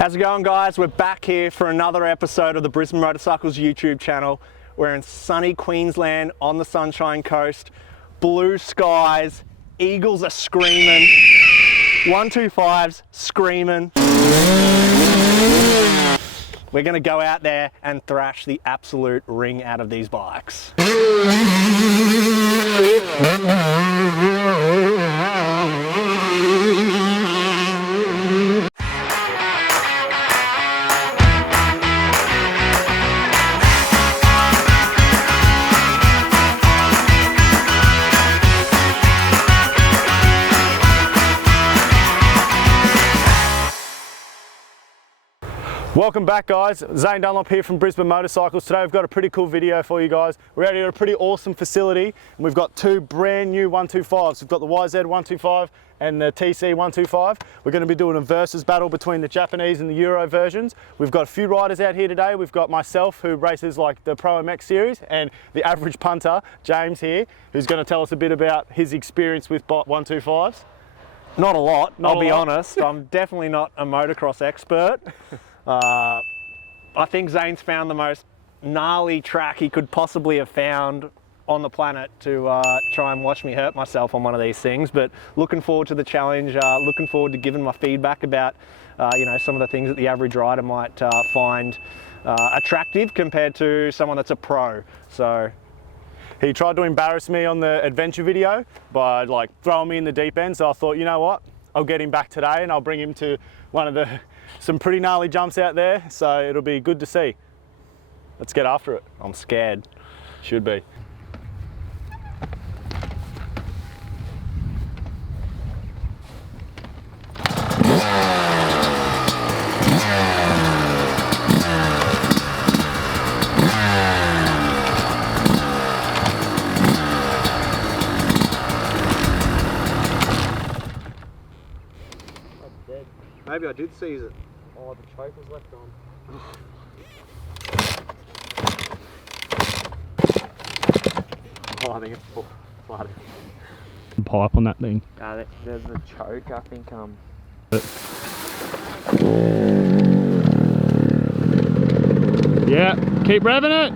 How's it going, guys? We're back here for another episode of the Brisbane Motorcycles YouTube channel. We're in sunny Queensland on the Sunshine Coast. Blue skies, eagles are screaming, 125's screaming. We're gonna go out there and thrash the absolute ring out of these bikes. Welcome back, guys. Zane Dunlop here from Brisbane Motorcycles. Today we've got a pretty cool video for you guys. We're out here at a pretty awesome facility and we've got two brand new 125s. We've got the YZ125 and the TC125. We're going to be doing a versus battle between the Japanese and the Euro versions. We've got a few riders out here today. We've got myself, who races like the Pro MX series, and the average punter, James here, who's going to tell us a bit about his experience with 125s. Not a lot, I'll be honest. I'm definitely not a motocross expert. I think Zane's found the most gnarly track he could possibly have found on the planet to try and watch me hurt myself on one of these things. But looking forward to the challenge, looking forward to giving my feedback about you know, some of the things that the average rider might find attractive compared to someone that's a pro. So he tried to embarrass me on the adventure video by like throwing me in the deep end, so I thought, you know what, I'll get him back today and I'll bring him to some pretty gnarly jumps out there, so it'll be good to see. Let's get after it. I'm scared. Should be. Maybe I did seize it. Oh, the choke was left on. Oh, I think it's flooded. Pipe on that thing. There's a choke, I think. Yeah, keep revving it.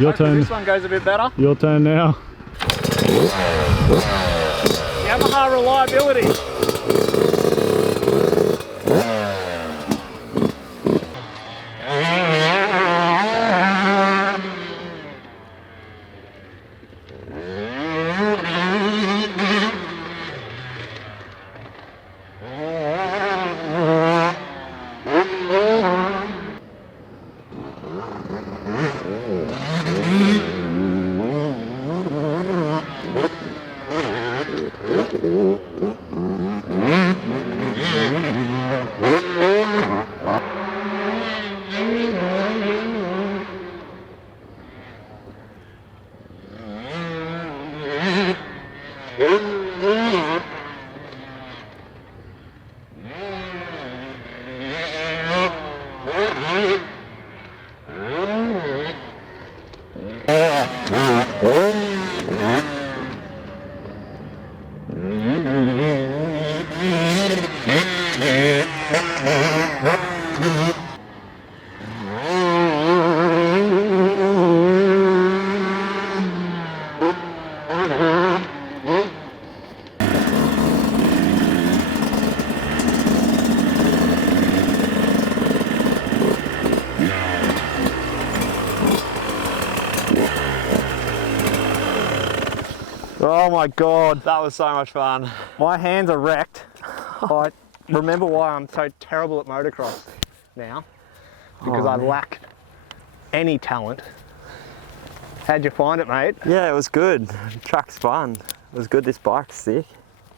Your turn. This one goes a bit better. Your turn now. Yamaha reliability. Oh my God. That was so much fun. My hands are wrecked. I remember why I'm so terrible at motocross now. Because I lack any talent. How'd you find it, mate? Yeah, it was good. The track's fun. It was good. This bike's sick.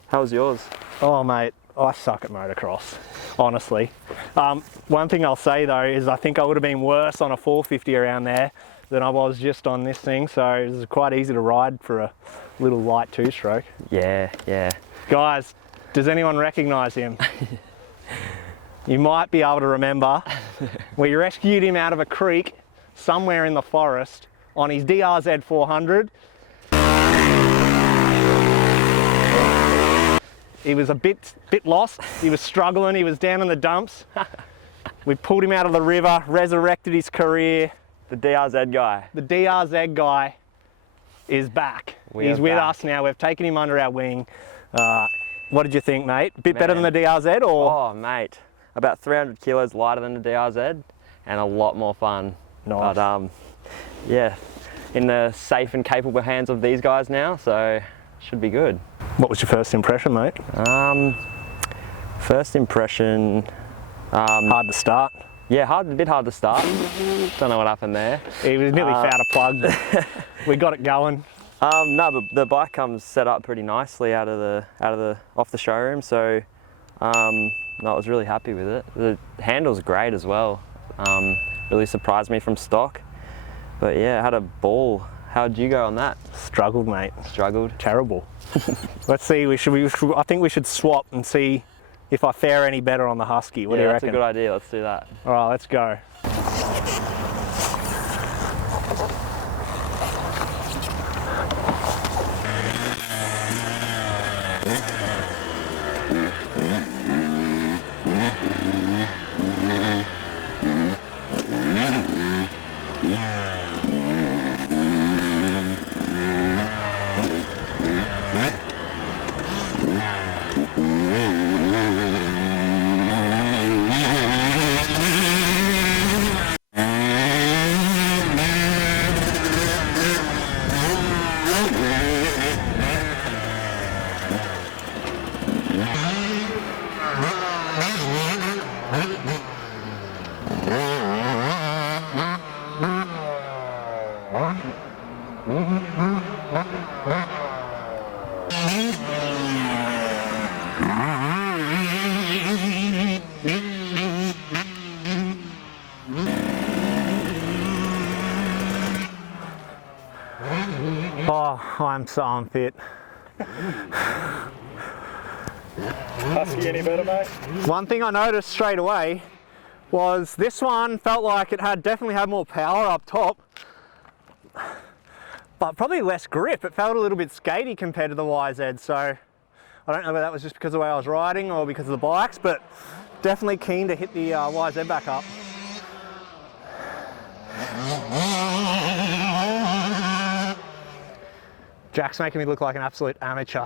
How was yours? Oh mate, I suck at motocross, honestly. One thing I'll say though is I think I would have been worse on a 450 around there than I was just on this thing, so it was quite easy to ride for a little light two-stroke. Yeah, yeah. Guys, does anyone recognise him? You might be able to remember. We rescued him out of a creek somewhere in the forest on his DRZ 400. He was a bit lost. He was struggling. He was down in the dumps. We pulled him out of the river, resurrected his career. The DRZ guy. The DRZ guy is back. He's with us now. We've taken him under our wing. What did you think, mate? Bit better than the DRZ, or? Oh, mate. About 300 kilos lighter than the DRZ and a lot more fun. Nice. But yeah, in the safe and capable hands of these guys now, so should be good. What was your first impression, mate? First impression... hard to start. Yeah, a bit hard to start. Don't know what happened there. He was nearly found a plug, but we got it going. No, but the bike comes set up pretty nicely off the showroom, so no, I was really happy with it. The handle's great as well. Really surprised me from stock. But yeah, I had a ball. How'd you go on that? Struggled, mate. Struggled. Terrible. Let's see. I think we should swap and see if I fare any better on the Husky. What do you reckon? That's a good idea. Let's do that. All right, let's go. Oh, I'm so unfit. Husky any better, mate? One thing I noticed straight away was this one felt like it definitely had more power up top, but probably less grip. It felt a little bit skatey compared to the YZ, so I don't know whether that was just because of the way I was riding or because of the bikes, but definitely keen to hit the YZ back up. Jack's making me look like an absolute amateur.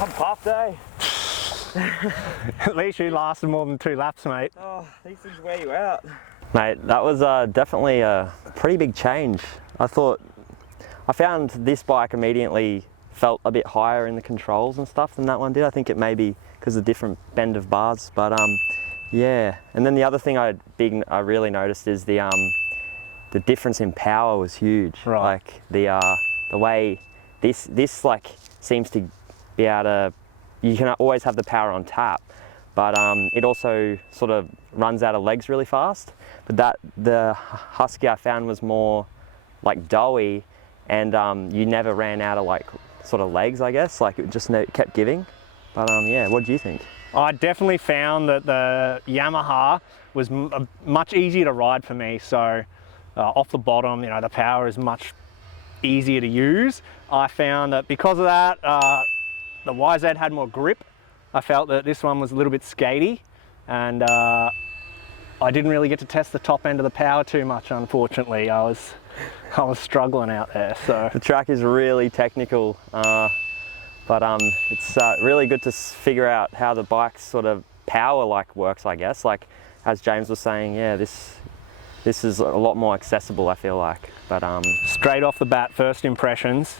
I'm puffed, eh? At least you lasted more than 2 laps, mate. Oh, these things wear you out. Mate, that was definitely a pretty big change. I found this bike immediately felt a bit higher in the controls and stuff than that one did. I think it may be because of the different bend of bars, but yeah. And then the other thing I really noticed is the difference in power was huge. Right. Like the way this like seems to be able to, you can always have the power on tap, but it also sort of runs out of legs really fast. But the Husky I found was more like doughy, and you never ran out of like sort of legs, I guess. Like it just kept giving. But yeah, what do you think? I definitely found that the Yamaha was much easier to ride for me. So off the bottom, you know, the power is much easier to use. I found that because of that, the YZ had more grip. I felt that this one was a little bit skatey, and I didn't really get to test the top end of the power too much, unfortunately. I was struggling out there. So the track is really technical, but it's really good to figure out how the bike's sort of power like works, I guess. Like as James was saying, yeah, this is a lot more accessible, I feel like. But straight off the bat, first impressions,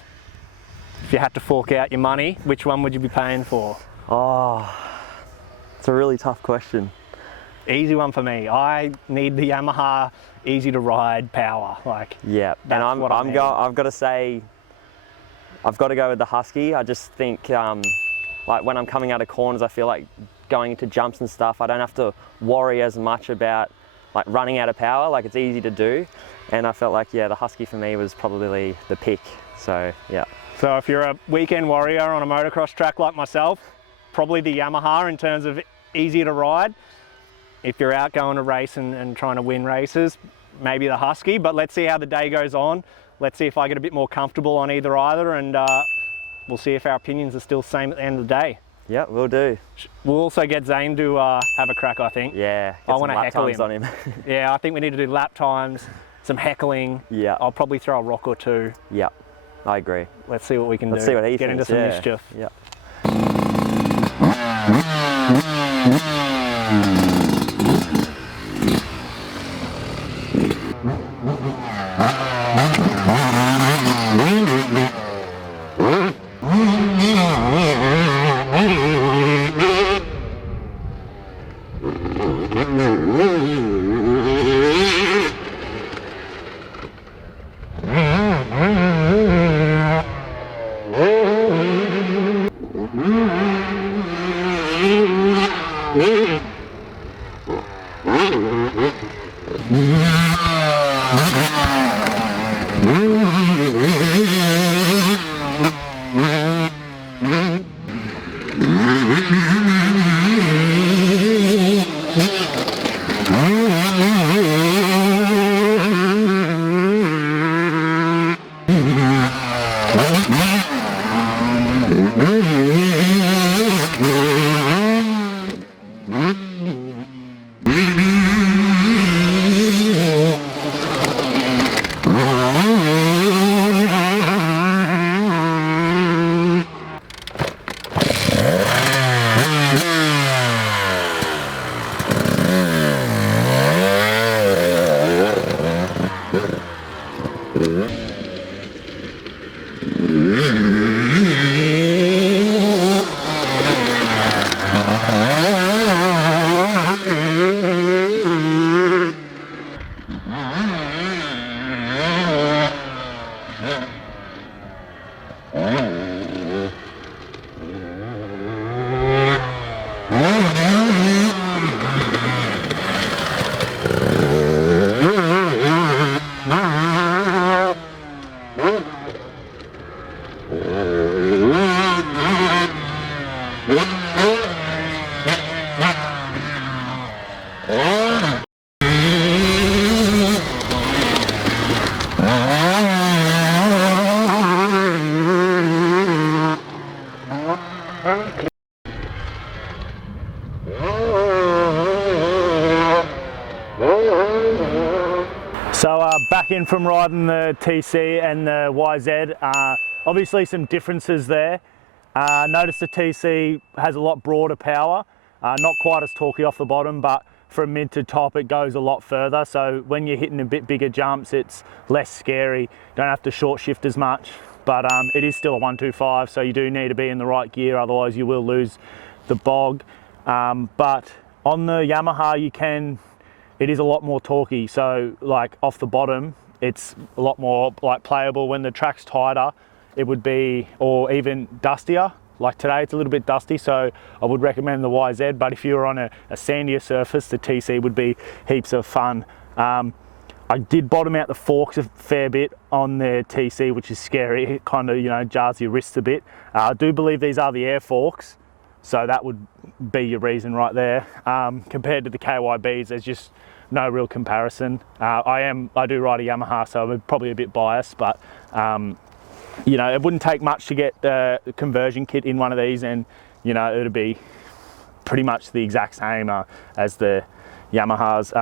if you had to fork out your money, which one would you be paying for? Oh, it's a really tough question. Easy one for me. I need the Yamaha easy to ride power. Like, yeah, and I've got to say, I've got to go with the Husky. I just think like when I'm coming out of corners, I feel like going into jumps and stuff, I don't have to worry as much about like running out of power. Like it's easy to do, and I felt like, yeah, the Husky for me was probably the pick. So yeah. So if you're a weekend warrior on a motocross track like myself, probably the Yamaha in terms of easy to ride. if you're out going to race and trying to win races, maybe the Husky, but let's see how the day goes on. Let's see if I get a bit more comfortable on either, and we'll see if our opinions are still the same at the end of the day. Yeah, we'll do. We'll also get Zane to have a crack, I think. Yeah, I want to heckle him. on him. Yeah, I think we need to do lap times, some heckling. Yeah. I'll probably throw a rock or two. Yeah, I agree. Let's see what we can do. Let's see what he Get thinks. into some mischief. Yeah. So back in from riding the TC and the YZ, obviously some differences there. Notice the TC has a lot broader power, not quite as torquey off the bottom, but from mid to top it goes a lot further. So when you're hitting a bit bigger jumps, it's less scary. Don't have to short shift as much, but it is still a 125, so you do need to be in the right gear, otherwise you will lose the bog. But on the Yamaha, it is a lot more torquey. So like off the bottom, it's a lot more like playable. When the track's tighter, it would be, or even dustier. Like today, it's a little bit dusty, so I would recommend the YZ, but if you're on a sandier surface, the TC would be heaps of fun. I did bottom out the forks a fair bit on the TC, which is scary. It kind of, jars your wrists a bit. I do believe these are the air forks, so that would be your reason right there. Compared to the KYBs, there's just no real comparison. I do ride a Yamaha, so I'm probably a bit biased, but it wouldn't take much to get the conversion kit in one of these, and it would be pretty much the exact same as the Yamahas.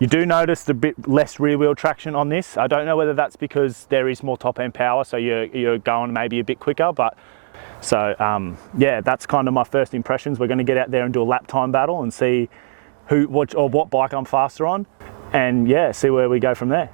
You do notice the bit less rear wheel traction on this. I don't know whether that's because there is more top end power, so you're going maybe a bit quicker, but so yeah, that's kind of my first impressions. We're going to get out there and do a lap time battle and see what bike I'm faster on, and yeah, see where we go from there.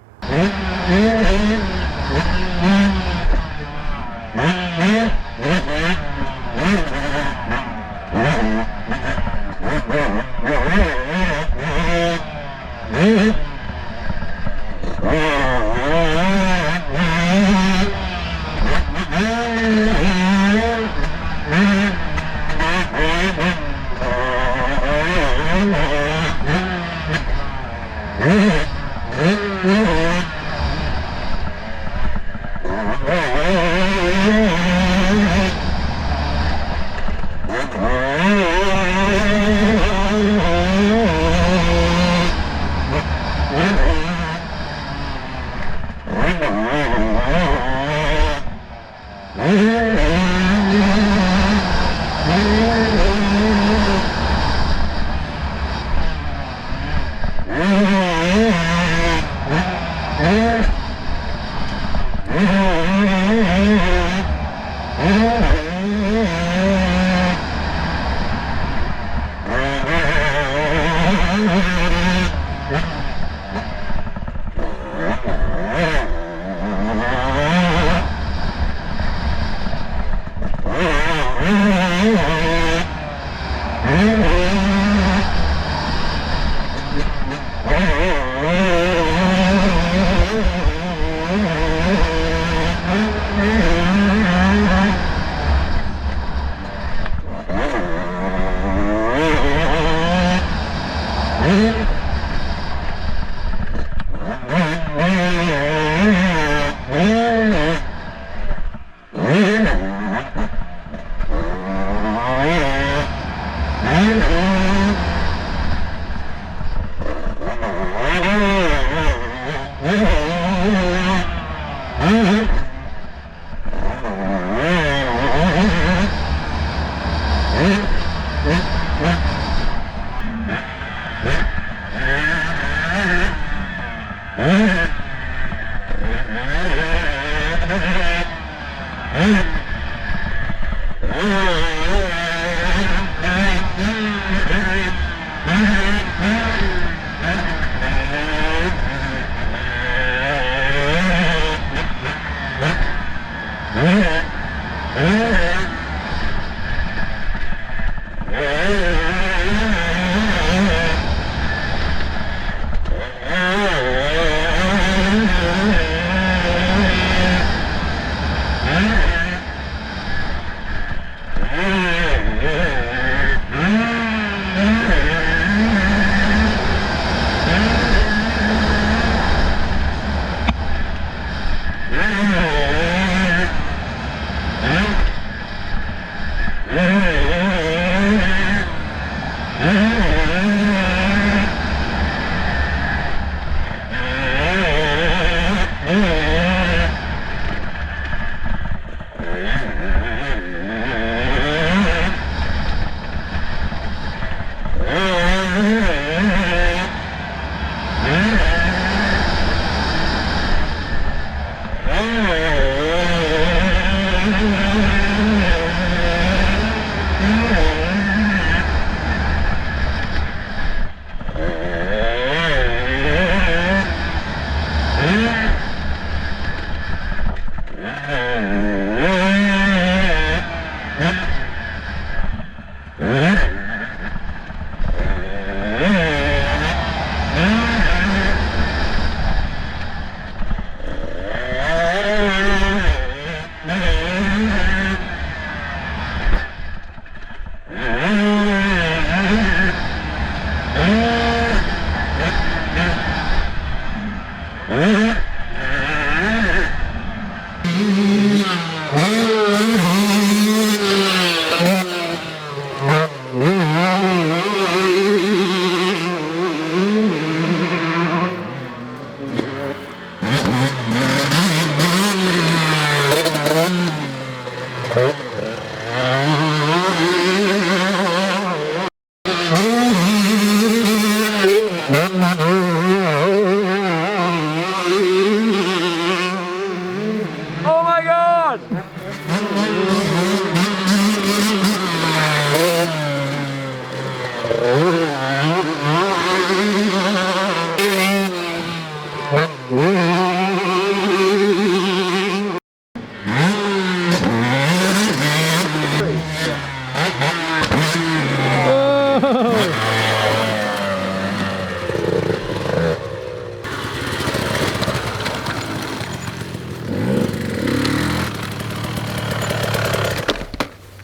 Oh my God!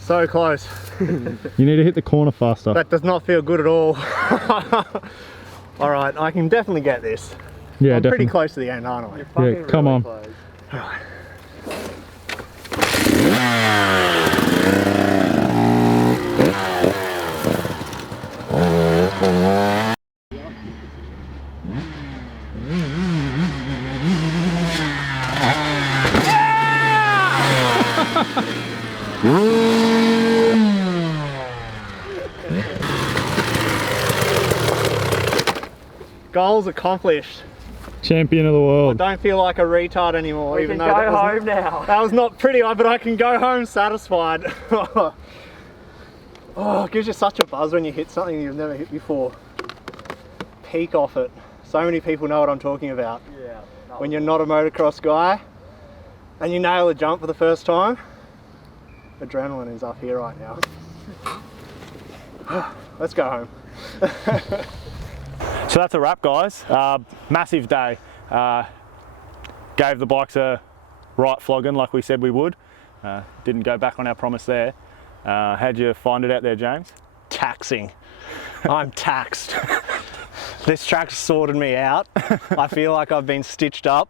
So close. You need to hit the corner faster. That does not feel good at all. All right, I can definitely get this. Yeah, I'm definitely. pretty close to the end, aren't I? Yeah, come on. Goals accomplished. Champion of the I world. don't feel like a retard anymore. We can go home now. That was not pretty, but I can go home satisfied. Oh, it gives you such a buzz when you hit something you've never hit before. Peak off it. So many people know what I'm talking about. Yeah. When you're not a motocross guy and you nail a jump for the first time, adrenaline is up here right now. Let's go home. So that's a wrap, guys. Massive day. Gave the bikes a right flogging like we said we would. Didn't go back on our promise there. How'd you find it out there, James? Taxing. I'm taxed. This track's sorted me out. I feel like I've been stitched up.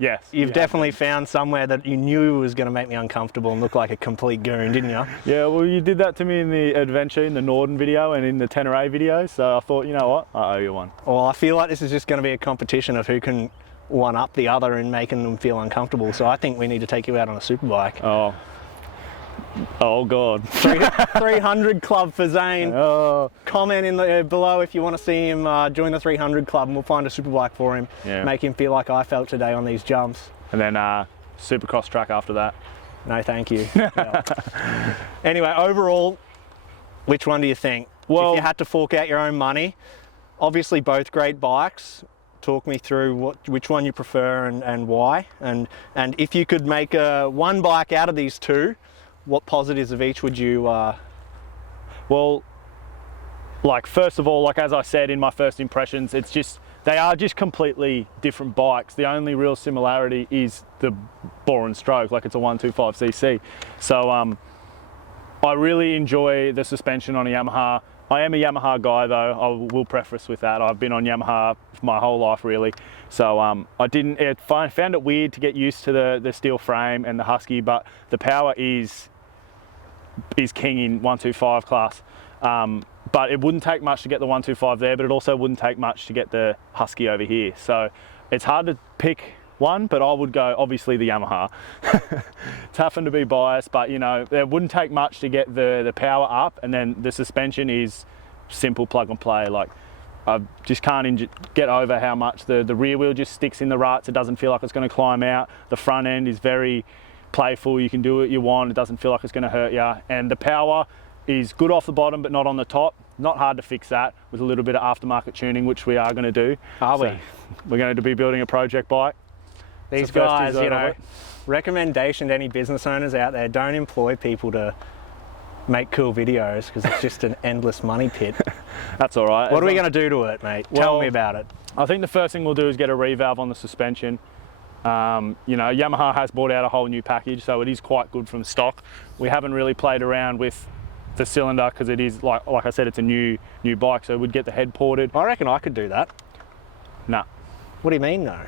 Yes. You've definitely found somewhere that you knew was going to make me uncomfortable and look like a complete goon, didn't you? Yeah, well, you did that to me in the adventure, in the Norden video and in the Tenere video, so I thought, you know what, I owe you one. Well, I feel like this is just going to be a competition of who can one up the other in making them feel uncomfortable, so I think we need to take you out on a superbike. Oh God. 300 club for Zane. Oh. Comment in below if you want to see him join the 300 club and we'll find a superbike for him. Yeah. Make him feel like I felt today on these jumps. And then Supercross track after that. No, thank you. Yeah. Anyway, overall, which one do you think? Well, if you had to fork out your own money, obviously both great bikes. Talk me through which one you prefer and why. And if you could make one bike out of these two, what positives of each would you? Well, like first of all, like as I said in my first impressions, it's just they are just completely different bikes. The only real similarity is the bore and stroke, like it's a 125cc. So I really enjoy the suspension on a Yamaha. I am a Yamaha guy though, I will preface with that. I've been on Yamaha my whole life really. So I found it weird to get used to the steel frame and the Husky, but the power is king in 125 class. But it wouldn't take much to get the 125 there, but it also wouldn't take much to get the Husky over here. So it's hard to pick one, but I would go obviously the Yamaha. Toughen to be biased, but you know, it wouldn't take much to get the power up, and then the suspension is simple plug and play. Like I just can't get over how much the rear wheel just sticks in the ruts. It doesn't feel like it's going to climb out. The front end is very playful. You can do what you want. It doesn't feel like it's going to hurt you. And the power is good off the bottom, but not on the top. Not hard to fix that with a little bit of aftermarket tuning, which we are going to do. Are we? So we're going to be building a project bike. These guys, you know, recommendation to any business owners out there, don't employ people to make cool videos because it's just an endless money pit. That's all right. What are we going to do to it, mate? Tell me about it. I think the first thing we'll do is get a revalve on the suspension. You know, Yamaha has brought out a whole new package, so it is quite good from stock. We haven't really played around with the cylinder because it is, like I said, it's a new bike, so we'd get the head ported. I reckon I could do that. Nah. What do you mean, though?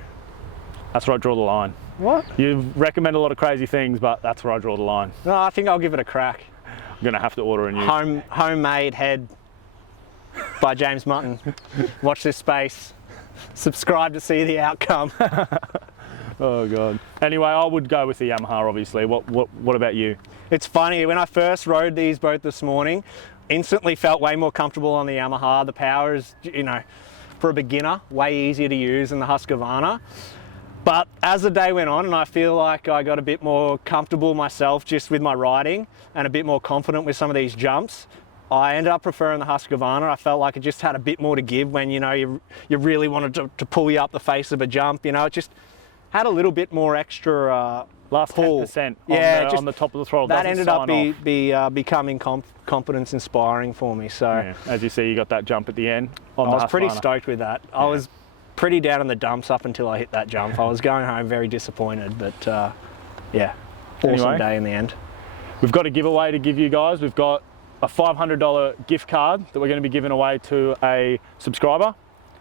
That's where I draw the line. What? You recommend a lot of crazy things, but that's where I draw the line. No, I think I'll give it a crack. I'm going to have to order a new. Homemade head by James Mutton. Watch this space. Subscribe to see the outcome. Oh God. Anyway, I would go with the Yamaha, obviously. What about you? It's funny, when I first rode these both this morning, instantly felt way more comfortable on the Yamaha. The power is, you know, for a beginner, way easier to use than the Husqvarna. But as the day went on, and I feel like I got a bit more comfortable myself just with my riding and a bit more confident with some of these jumps, I ended up preferring the Husqvarna. I felt like it just had a bit more to give when, you know, you really wanted to pull you up the face of a jump. You know, it just had a little bit more extra last pull. 10% on the top of the throttle. That ended up becoming confidence inspiring for me. So yeah, as you see, you got that jump at the end. I was pretty stoked with that. I was pretty down in the dumps up until I hit that jump. I was going home very disappointed, but yeah, awesome day in the end. We've got a giveaway to give you guys. We've got a $500 gift card that we're going to be giving away to a subscriber.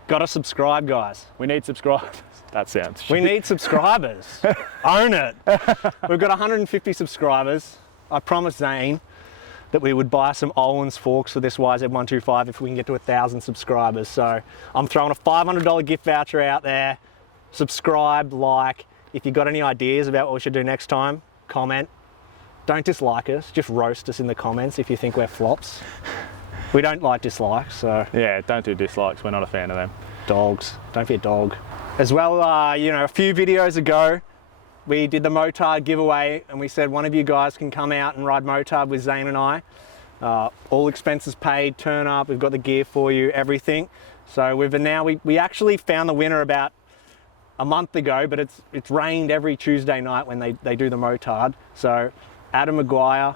Got to subscribe, guys. We need subscribers. That sounds shit. We need subscribers. Own it. We've got 150 subscribers. I promised Zane that we would buy some Olin's forks for this YZ125 if we can get to 1,000 subscribers. So I'm throwing a $500 gift voucher out there. Subscribe, like. If you've got any ideas about what we should do next time, comment. Don't dislike us, just roast us in the comments if you think we're flops. We don't like dislikes, so. Yeah, don't do dislikes, we're not a fan of them. Dogs, don't be a dog. As well, you know, a few videos ago, we did the motard giveaway and we said one of you guys can come out and ride motard with Zane and I. All expenses paid, turn up, we've got the gear for you, everything. So we actually found the winner about a month ago, but it's rained every Tuesday night when they do the motard. So Adam Maguire,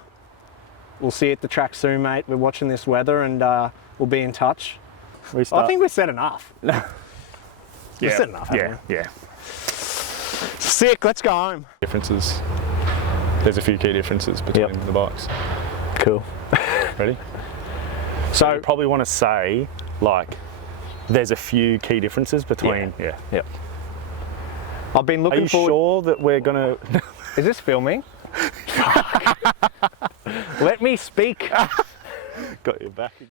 we'll see you at the track soon, mate. We're watching this weather and we'll be in touch. I think we've said enough. We've said enough, haven't we? Yeah. Sick, let's go home. Differences. There's a few key differences between the bikes. Cool. Ready? So you probably want to say, like, there's a few key differences between. Yeah. I've been looking forward. Are you sure that we're gonna? Is this filming? Let me speak. Got your back.